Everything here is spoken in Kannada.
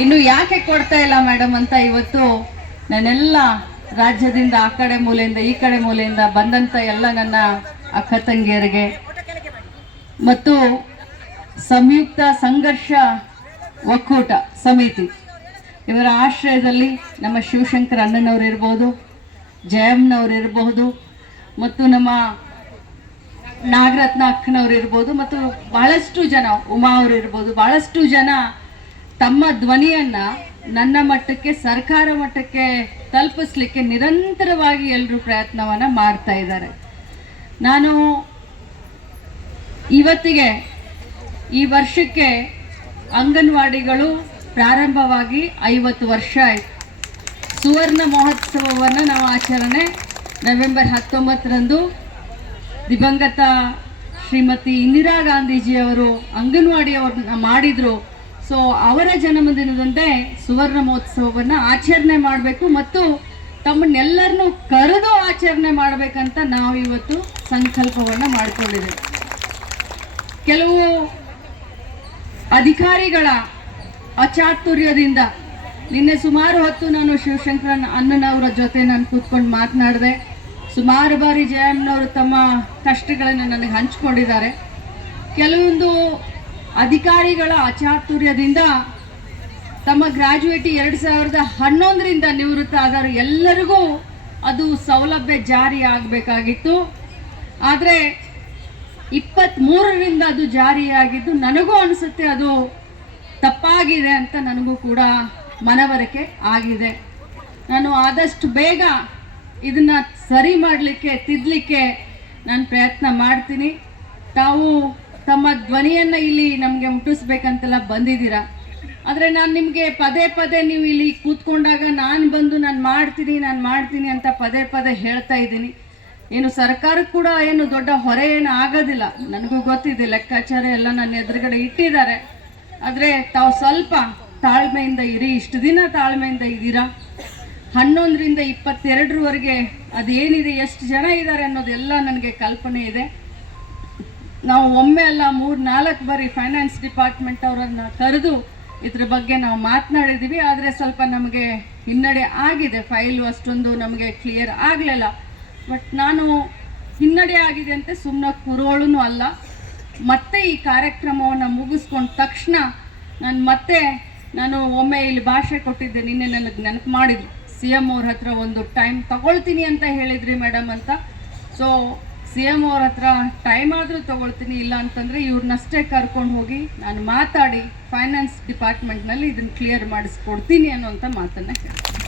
ಇನ್ನು ಯಾಕೆ ಕೊಡ್ತಾ ಇಲ್ಲ ಮೇಡಮ್ ಅಂತ ಇವತ್ತು ನಾನೆಲ್ಲ ರಾಜ್ಯದಿಂದ ಆ ಕಡೆ ಮೂಲೆಯಿಂದ ಈ ಕಡೆ ಮೂಲೆಯಿಂದ ಬಂದಂತ ಎಲ್ಲ ನನ್ನ ಅಕ್ಕ ತಂಗಿಯರಿಗೆ ಮತ್ತು ಸಂಯುಕ್ತ ಸಂಘರ್ಷ ಒಕ್ಕೂಟ ಸಮಿತಿ ಇವರ ಆಶ್ರಯದಲ್ಲಿ ನಮ್ಮ ಶಿವಶಂಕರ್ ಅಣ್ಣನವರು ಇರ್ಬೋದು, ಜಯಮ್ಮನವ್ರು ಇರಬಹುದು, ಮತ್ತು ನಮ್ಮ ನಾಗರತ್ನ ಅಕ್ಕನವ್ರು ಇರ್ಬೋದು, ಮತ್ತು ಬಹಳಷ್ಟು ಜನ ಉಮಾ ಅವರು ಇರ್ಬೋದು, ಬಹಳಷ್ಟು ಜನ ತಮ್ಮ ಧ್ವನಿಯನ್ನ ನನ್ನ ಮಟ್ಟಕ್ಕೆ, ಸರ್ಕಾರ ಮಟ್ಟಕ್ಕೆ ತಲುಪಿಸ್ಲಿಕ್ಕೆ ನಿರಂತರವಾಗಿ ಎಲ್ಲರೂ ಪ್ರಯತ್ನವನ್ನ ಮಾಡ್ತಾ ಇದ್ದಾರೆ. ನಾನು ಇವತ್ತಿಗೆ ಈ ವರ್ಷಕ್ಕೆ ಅಂಗನವಾಡಿಗಳು ಪ್ರಾರಂಭವಾಗಿ 50 ವರ್ಷ ಆಯಿತು. ಸುವರ್ಣ ಮಹೋತ್ಸವವನ್ನು ನಾವು ಆಚರಣೆ ನವೆಂಬರ್ 19ರಂದು ದಿವಂಗತ ಶ್ರೀಮತಿ ಇಂದಿರಾ ಗಾಂಧೀಜಿಯವರು ಅಂಗನವಾಡಿಯವ್ರನ್ನ ಮಾಡಿದ್ರು. ಸೊ ಅವರ ಜನ್ಮದಿನದಂತೆ ಸುವರ್ಣ ಮಹೋತ್ಸವವನ್ನು ಆಚರಣೆ ಮಾಡಬೇಕು ಮತ್ತು ತಮ್ಮನ್ನೆಲ್ಲರನ್ನೂ ಕರೆದು ಆಚರಣೆ ಮಾಡಬೇಕಂತ ನಾವು ಇವತ್ತು ಸಂಕಲ್ಪವನ್ನು ಮಾಡಿಕೊಂಡಿದ್ದೇವೆ. ಕೆಲವು ಅಧಿಕಾರಿಗಳ ಅಚಾತುರ್ಯದಿಂದ ನಿನ್ನೆ ಸುಮಾರು ಹೊತ್ತು ನಾನು ಶಿವಶಂಕರನ್ ಅಣ್ಣನವರ ಜೊತೆ ನಾನು ಕೂತ್ಕೊಂಡು ಮಾತನಾಡಿದೆ. ಸುಮಾರು ಬಾರಿ ಜಯಮ್ಮನವರು ತಮ್ಮ ಕಷ್ಟಗಳನ್ನು ನನಗೆ ಹಂಚಿಕೊಂಡಿದ್ದಾರೆ. ಕೆಲವೊಂದು ಅಧಿಕಾರಿಗಳ ಅಚಾತುರ್ಯದಿಂದ ತಮ್ಮ ಗ್ರಾಜ್ಯುಯೇಟಿ 2011ರಿಂದ ನಿವೃತ್ತ ಆದರೂ ಎಲ್ಲರಿಗೂ ಅದು ಸೌಲಭ್ಯ ಜಾರಿ ಆಗಬೇಕಾಗಿತ್ತು. ಆದರೆ 23ರಿಂದ ಅದು ಜಾರಿಯಾಗಿದ್ದು ನನಗೂ ಅನಿಸುತ್ತೆ ಅದು ತಪ್ಪಾಗಿದೆ ಅಂತ ನನಗೂ ಕೂಡ ಮನವರಿಕೆ ಆಗಿದೆ. ನಾನು ಆದಷ್ಟು ಬೇಗ ಇದನ್ನ ಸರಿ ಮಾಡಲಿಕ್ಕೆ, ತಿದ್ದಲಿಕ್ಕೆ ನಾನು ಪ್ರಯತ್ನ ಮಾಡ್ತೀನಿ. ತಾವು ತಮ್ಮ ಧ್ವನಿಯನ್ನು ಇಲ್ಲಿ ನಮಗೆ ಮುಟ್ಟಿಸ್ಬೇಕಂತೆಲ್ಲ ಬಂದಿದ್ದೀರಾ. ಆದರೆ ನಾನು ನಿಮಗೆ ಪದೇ ಪದೇ ನೀವು ಇಲ್ಲಿ ಕೂತ್ಕೊಂಡಾಗ ನಾನು ಬಂದು ನಾನು ಮಾಡ್ತೀನಿ ಅಂತ ಪದೇ ಪದೇ ಹೇಳ್ತಾ ಇದ್ದೀನಿ. ಏನು ಸರ್ಕಾರಕ್ಕೆ ಕೂಡ ಏನು ದೊಡ್ಡ ಹೊರೆ ಏನು ಆಗೋದಿಲ್ಲ, ನನಗೂ ಗೊತ್ತಿದೆ, ಲೆಕ್ಕಾಚಾರ ಎಲ್ಲ ನನ್ನ ಎದುರುಗಡೆ ಇಟ್ಟಿದ್ದಾರೆ. ಆದರೆ ತಾವು ಸ್ವಲ್ಪ ತಾಳ್ಮೆಯಿಂದ ಇರಿ. ಇಷ್ಟು ದಿನ ತಾಳ್ಮೆಯಿಂದ ಇದ್ದೀರಾ. 11ರಿಂದ 22ರವರೆಗೆ ಅದೇನಿದೆ, ಎಷ್ಟು ಜನ ಇದ್ದಾರೆ ಅನ್ನೋದೆಲ್ಲ ನನಗೆ ಕಲ್ಪನೆ ಇದೆ. ನಾವು ಒಮ್ಮೆ ಅಲ್ಲ 3-4 ಬಾರಿ ಫೈನಾನ್ಸ್ ಡಿಪಾರ್ಟ್ಮೆಂಟ್ ಅವರನ್ನು ಕರೆದು ಇದ್ರ ಬಗ್ಗೆ ನಾವು ಮಾತನಾಡಿದ್ದೀವಿ. ಆದರೆ ಸ್ವಲ್ಪ ನಮಗೆ ಹಿನ್ನಡೆ ಆಗಿದೆ, ಫೈಲು ಅಷ್ಟೊಂದು ನಮಗೆ ಕ್ಲಿಯರ್ ಆಗಲಿಲ್ಲ. ಬಟ್ ನಾನು ಹಿನ್ನಡೆ ಆಗಿದೆ ಅಂತ ಸುಮ್ಮನೆ ಕೂರೋಳು ಅಲ್ಲ. ಮತ್ತೆ ಈ ಕಾರ್ಯಕ್ರಮವನ್ನು ಮುಗಿಸ್ಕೊಂಡ ತಕ್ಷಣ ನಾನು ಒಮ್ಮೆ ಇಲ್ಲಿ ಭಾಷೆ ಕೊಟ್ಟಿದ್ದೆ. ನಿನ್ನೆ ನನಗೆ ನೆನಪು ಮಾಡಿದ್ರು, CM ಅವ್ರ ಹತ್ರ ಒಂದು ಟೈಮ್ ತಗೊಳ್ತೀನಿ ಅಂತ ಹೇಳಿದ್ರಿ ಮೇಡಮ್ ಅಂತ. ಸೊ CM ಅವ್ರ ಹತ್ರ ಟೈಮ್ ಆದರೂ ತಗೊಳ್ತೀನಿ, ಇಲ್ಲ ಅಂತಂದರೆ ಇವ್ರನ್ನಷ್ಟೇ ಕರ್ಕೊಂಡು ಹೋಗಿ ನಾನು ಮಾತಾಡಿ ಫೈನಾನ್ಸ್ ಡಿಪಾರ್ಟ್ಮೆಂಟ್ನಲ್ಲಿ ಇದನ್ನು ಕ್ಲಿಯರ್ ಮಾಡಿಸ್ಕೊಡ್ತೀನಿ ಅನ್ನೋಂಥ ಮಾತನ್ನು ಹೇಳ್ತೀನಿ.